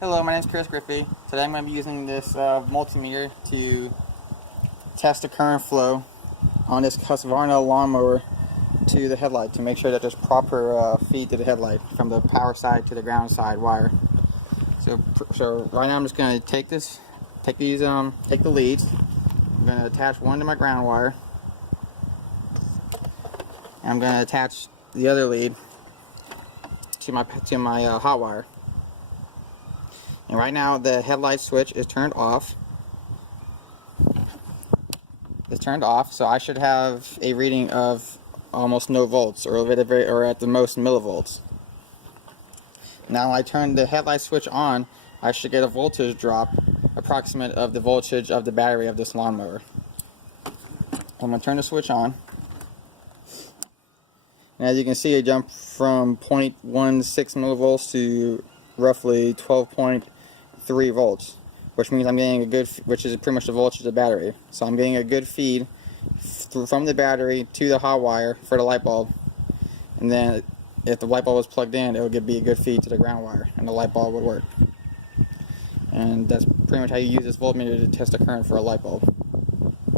Hello, my name is Chris Griffey. Today I'm going to be using this multimeter to test the current flow on this Husqvarna lawnmower to the headlight to make sure that there's proper feed to the headlight from the power side to the ground side wire. So right now I'm just going to take the leads. I'm going to attach one to my ground wire. And I'm going to attach the other lead to my hot wire. And right now the headlight switch is turned off. It's turned off, so I should have a reading of almost no volts, or at the most millivolts. Now I turn the headlight switch on, I should get a voltage drop approximate of the voltage of the battery of this lawnmower. I'm going to turn the switch on. And as you can see, it jumped from 0.16 millivolts to roughly 12.3 volts, which means I'm getting a good, which is pretty much the voltage of the battery. So I'm getting a good feed from the battery to the hot wire for the light bulb, and then if the light bulb was plugged in, it would be a good feed to the ground wire, and the light bulb would work. And that's pretty much how you use this voltmeter to test the current for a light bulb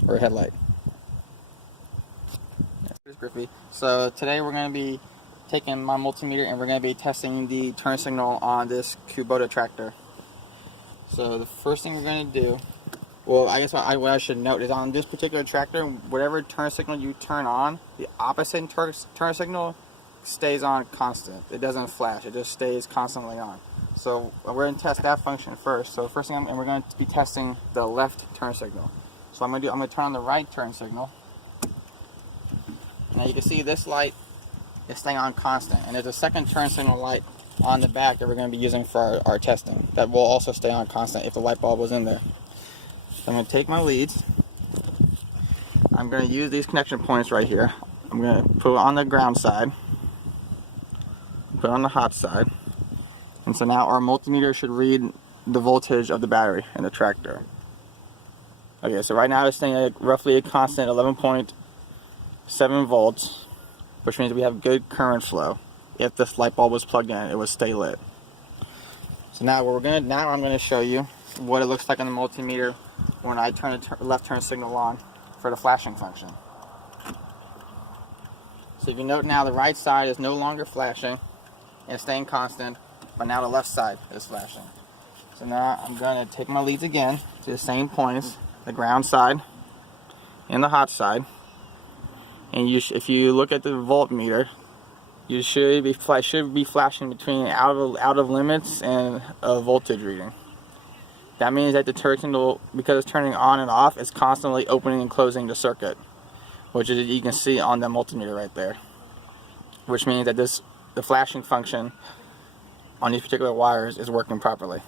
or a headlight. So today we're going to be taking my multimeter and we're going to be testing the turn signal on this Kubota tractor. So the first thing we're going to do, well, I guess what I should note is on this particular tractor, whatever turn signal you turn on, the opposite turn signal stays on constant. It doesn't flash, it just stays constantly on. So we're going to test that function first. So the first thing, we're going to be testing the left turn signal. So I'm going to turn on the right turn signal. Now you can see this light is staying on constant, and there's a second turn signal light on the back that we're going to be using for our testing that will also stay on constant if the light bulb was in there. So I'm going to take my leads. I'm going to use these connection points right here. I'm going to put it on the ground side, put it on the hot side, and so now our multimeter should read the voltage of the battery in the tractor. Okay, so right now it's staying at roughly a constant 11.7 volts, which means we have good current flow. If this light bulb was plugged in, it would stay lit. So now I'm going to show you what it looks like on the multimeter when I turn the left turn signal on for the flashing function. So you can note now the right side is no longer flashing and staying constant, but now the left side is flashing. So now I'm going to take my leads again to the same points, the ground side and the hot side. And if you look at the voltmeter, you should be flashing between out of limits and a voltage reading. That means that the turn signal, because it's turning on and off, is constantly opening and closing the circuit, which is, you can see on the multimeter right there. Which means that the flashing function on these particular wires is working properly.